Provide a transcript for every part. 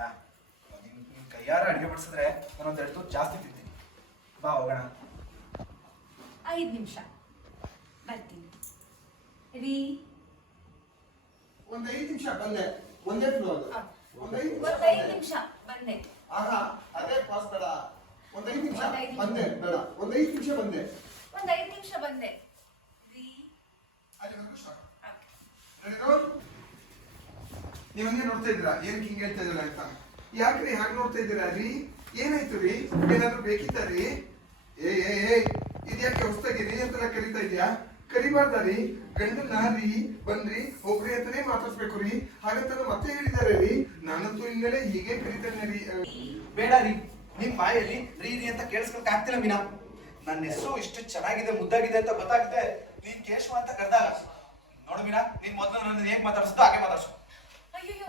ಮಾಡ್ತೀಯಾ? ನಿನ್ ಕೈಯಾರ ಅಡುಗೆ ಬಡಿಸಿದ್ರೆ ನಾನೊಂದು 2 ತುತ್ತು ಜಾಸ್ತಿ ತಿಂತೀನಿ. ಬಾ ಹೋಗೋಣ. 5 ನಿಮಿಷ ಬರ್ತೀನಿ ರೀ. ಒಂದು 5 ನಿಮಿಷ ಬಂದೆ. ಒಂದೇ ಫ್ಲೋರ್. ಒಂದು 5 ನಿಮಿಷ ಬಂದೆ. ಆಹಾ, ಅದೇ ಪಾಸ್ ಬೇಡ. ಒಂದು 5 ನಿಮಿಷ ಬಂದೆ ಬೇಡ. ಒಂದು 5 ನಿಮಿಷ ಬಂದೆ. ಒಂದು 5 ನಿಮಿಷ ಬಂದೆ ರೀ. ಅಲ್ಲಿವರೆಗೂ ಸ್ಟಾರ್ಟ್. ನೀವನ್ನೇ ನೋಡ್ತಾ ಇದ್ದೀರಾ? ಏನಕ್ಕೆ ಹಿಂಗೆ ಹೇಳ್ತಾ ಇದ್ದೀರಾ ಅಂತ? ಯಾಕ್ರಿ ಹಾಗೆ ನೋಡ್ತಾ ಇದ್ದೀರಾ ರೀ? ಏನಾಯ್ತು ರೀ? ಏನಾದ್ರು ಬೇಕಿತ್ತ ರೀ? ಏ ಇದ್ಯಾಕೆ ಹೊಸ್ತಾಗಿ ರೀ ಅಂತೆಲ್ಲ ಕರಿತಾ ಇದೆಯಾ? ಕರಿಬಾರ್ದ ರೀ. ಗಂಡನ ರೀ ಬಂದ್ರಿ ಹೋಗ್ರಿ ಅಂತಾನೆ ಮಾತಾಡ್ಸ್ಬೇಕು ರೀ. ಹಾಗಂತ ಮತ್ತೆ ಹೇಳಿದ್ದಾರೆ ರೀ. ನಾನಂತೂ ಇನ್ಮೇಲೆ ಹೀಗೆ ಕರಿತೇನೆ ರೀ. ಬೇಡ ರೀ, ನಿಮ್ ಬಾಯಲ್ಲಿ ರೀ ರೀ ಅಂತ ಕೇಳಿಸ್ಕೊಳಕ್ ಆಗ್ತಿಲ್ಲ ಮೀನಾ. ನನ್ನ ಹೆಸರು ಇಷ್ಟು ಚೆನ್ನಾಗಿದೆ ಮುದ್ದಾಗಿದೆ ಅಂತ ಗೊತ್ತಾಗಿದೆ ನೀನ್ ಕೇಶವ ಅಂತ ಕರೆದಾಗ. ನೋಡು ಮೀನಾ, ನೀನ್ ಮೊದಲು ನನ್ನ ಹೇಗ್ ಮಾತಾಡ್ಸೋದು ಹಾಗೆ ಮಾತಾಡ್ಸು. ಅಯ್ಯೋ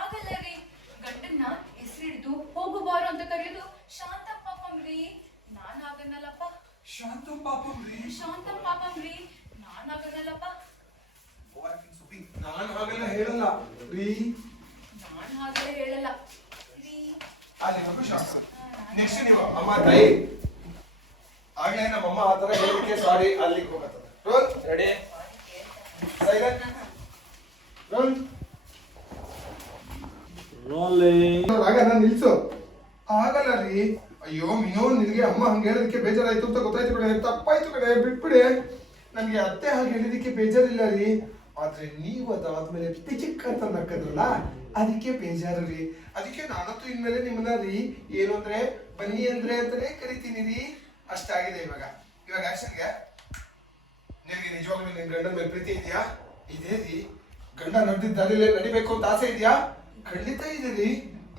ಆಗಲ್ಲ ರೀ. ಗಂಡನ್ನ ಹೆಸರಿಡ್ದು ಹೋಗು ಬಾರು ಅಂತ ಕರೆಯೋದು ಶಾಂತಂ ಪಾಪಂ ರೀ. ನಾನ್ ಆಗನ್ನಲ್ಲಪ್ಪ. ಶಾಂತಂ ಪಾಪಂ ರೀ. ಶಾಂತಂ ಪಾಪಂ ರೀ. ನಾನ್ ಆಗನ್ನಲ್ಲಪ್ಪ. ಸುಬ್ಬಿ, ನಾನು ಹಾಗೆಲ್ಲ ಹೇಳಲ್ಲ ರೀ. ನಾನ್ ಹಾಗೆಲ್ಲ ಹೇಳಲ್ಲ ರೀ. ಅಲ್ಲಿವರೆಗೂ ಶಾಸ್ತ್ರ. ನೆಕ್ಸ್ಟ್ ನೀವು ಅಮ್ಮ ತಾಯಿ. ಆಗ್ಲೇ ನಮ್ಮಮ್ಮ ಆ ತರ ಹೇಳಿಕೆ ಸಾರಿ. ಅಲ್ಲಿಗೆ ಹೋಗತ್ತದ. Roll ready, silent roll. ಆಗ ನಾನು ನಿಲ್ಸು. ಆಗಲ್ಲ ರೀ. ಅಯ್ಯೋ ಮೀನೋ, ನಿನಗೆ ಅಮ್ಮ ಹಂಗೆ ಹೇಳೋದಕ್ಕೆ ಬೇಜಾರಾಯ್ತು ಅಂತ ಗೊತ್ತಾಯ್ತು ಕಡೆ. ತಪ್ಪಾಯ್ತು ಕಡೆ, ಬಿಟ್ಬಿಡಿ. ನನಗೆ ಅತ್ತೆ ಹಾಗೆ ಹೇಳಿದಕ್ಕೆ ಬೇಜಾರಿಲ್ಲ ರೀ. ಆದ್ರೆ ನೀವು ಅದಾದ್ಮೇಲೆ ಪಿಚಿಕ್ ಅಂತ ನಕ್ಕದ್ರಲ್ಲ, ಅದಕ್ಕೆ ಬೇಜಾರು ರೀ. ಅದಕ್ಕೆ ನಾನಂತೂ ಇನ್ಮೇಲೆ ನಿಮ್ಮನ್ನ ರೀ ಏನು ಅಂದ್ರೆ ಬನ್ನಿ ಅಂದ್ರೆ ಅಂತಾನೆ ಕರಿತೀನಿ ರೀ. ಅಷ್ಟಾಗಿದೆ. ಇವಾಗ ಆಕ್ಷನ್ಗೆ. ನಿನಗೆ ನಿಜವಾಗ್ಲೂ ನಿನ್ ಗಂಡನ ಮೇಲೆ ಪ್ರೀತಿ ಇದೆಯಾ? ಇದೇ ರೀ. ಗಂಡ ನಡೆದಿದ್ದ ದಾರಿಲೇ ನಡಿಬೇಕು ಅಂತ ಆಸೆ ಇದೆಯಾ? ಖಂಡಿತ ಇದೆ ರೀ.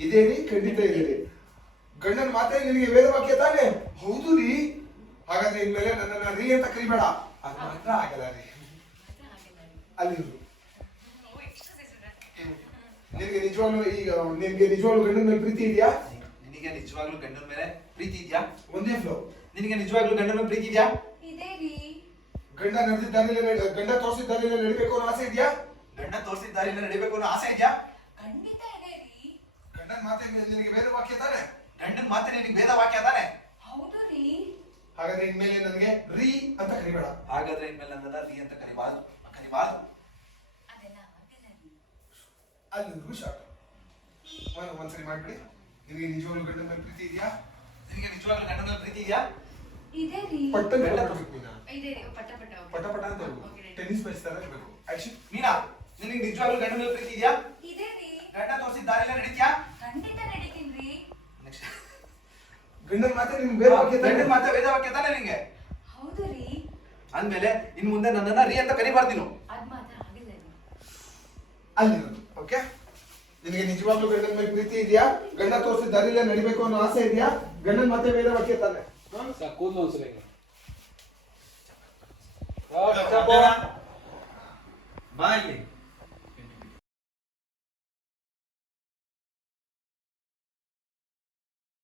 ಇದೇ ರೀ, ಖಂಡಿತ ಇದೆ ರೀ. ಗಂಡನ ಮಾತೇ ನಿನಗೆ ವೇದವಾಕ್ಯ ತಾನೆ? ಹೌದು ರೀ. ಹಾಗಾದ್ರೆ ಇನ್ಮೇಲೆ ನನ್ನನ್ನ ರೀ ಅಂತ ಕರಿಬೇಡ. ಅದು ಮಾತ್ರ ಆಗಲ್ಲ ರೀ. ಅಲ್ಲಿ ನಿನಗೆ ನಿಜವಾಗ್ಲೂ ಗಂಡನ ಮೇಲೆ ಪ್ರೀತಿ ಇದೆಯಾ? ನಿನಗೆ ನಿಜವಾಗ್ಲೂ ಗಂಡನ ಮೇಲೆ ಪ್ರೀತಿ ಇದೆಯಾ? ಒಂದೇ ಫ್ಲೋ. ನಿನಗೆ ನಿಜವಾಗ್ಲೂ ಗಂಡನ ಮೇಲೆ ಪ್ರೀತಿ ಇದೆಯಾ? ಇದೆ ರೀ. ಗಂಡ ತೋರಿಸಿದ ದಾರಿಲೇ ನಡಿಬೇಕು ಅನ್ನೋ ಆಸೆ ಇದೆಯಾ? ಗಂಡ ತೋರಿಸಿದ ದಾರಿಯಲ್ಲಿ ನಡಿಬೇಕು ಅನ್ನೋ ಆಸೆ ಇದೆಯಾ? ಖಂಡಿತ ಇದೆ ರೀ. ಗಂಡನ ಮಾತೆ ನಿನಗೆ ವೇದ ವಾಕ್ಯ ತಾನೆ? ಗಂಡನ ಮಾತೆ ನಿನಗೆ ವೇದ ವಾಕ್ಯ ತಾನೆ? ಹೌದು ರೀ. ಹಾಗಾದ್ರೆ ಇನ್ಮೇಲೆ ನನಗೆ ರೀ ಅಂತ ಕರಿಬೇಡ. ಹಾಗಾದ್ರೆ ಇನ್ಮೇಲೆ ನನ್ನನ್ನ ರೀ ಅಂತ ಕರಿಬಾರ್ದು. ಅದೆಲ್ಲ ಆಗಲ್ಲ ರೀ. ಅಲ್ಲಿವರೆಗೂ ಶಾರ್ಟ್. ಒಂದ್ಸರಿ ಮಾಡ್ಬಿಡಿ. ನಿನಗೆ ನಿಜವಾಗ್ಲೂ ಗಂಡನ ಮೇಲೆ ಪ್ರೀತಿ ಇದೆಯಾ? ನಿನಗೆ ನಿಜವಾಗ್ಲೂ ಗಂಡನ ಮೇಲೆ ಪ್ರೀತಿ ಇದೆಯಾ? ಇದೆ ರೀ. ಪಟ್ಟ ಇದೆ ರೀ. ಪಟ ಪಟ ಪಟ ಅಂತ ಟೆನ್ನಿಸ್ ಮ್ಯಾಚ್ ತರ ಇರಬೇಕು. ಆಕ್ಷನ್. ಮೀನಾ, ನಿನಗೆ ನಿಜವಾಗ್ಲೂ ಗಂಡನ ಮೇಲೆ ಪ್ರೀತಿ ಇದೆಯಾ? ಇದೆ ರೀ. ಗಂಡ ತೋರಿಸಿದ ದಾರಿಯಲ್ಲಿ ನಡೀತೀಯಾ? ಖಂಡಿತ ನಡೀತೀನಿ ರೀ. ಗಂಡನ ಮಾತೆ ನಿಮ್ಗೆ ಬೇರೆ ವಾಕ್ಯ ತಾನೆ? ಗಂಡನ ಮಾತೆ ವೇದ ವಾಕ್ಯ ತಾನೆ ನಿನಗೆ? ಹೌದು ರೀ. ಅಂದ್ಮೇಲೆ ಇನ್ ಮುಂದೆ ನನ್ನನ್ನ ರೀ ಅಂತ ಕರಿಬಾರ್ದು ನೀನು. ಅದ್ ಮಾತ್ರ ಆಗಿಲ್ಲ ರೀ. ಅಲ್ಲಿರೋದು. ಓಕೆ. ನಿನಗೆ ನಿಜವಾಗ್ಲೂ ಗಂಡನ ಮೇಲೆ ಪ್ರೀತಿ ಇದೆಯಾ? ಗಂಡ ತೋರಿಸಿದ ದಾರಿಲೇ ನಡಿಬೇಕು ಅನ್ನೋ ಆಸೆ ಇದೆಯಾ? ಗಂಡನ ಮಾತೆ ವೇದ ವಾಕ್ಯ ತಾನೆ? ಕೂದಲು ಒಂದ್ಸರಿ ಬಾ ಇಲ್ಲಿ.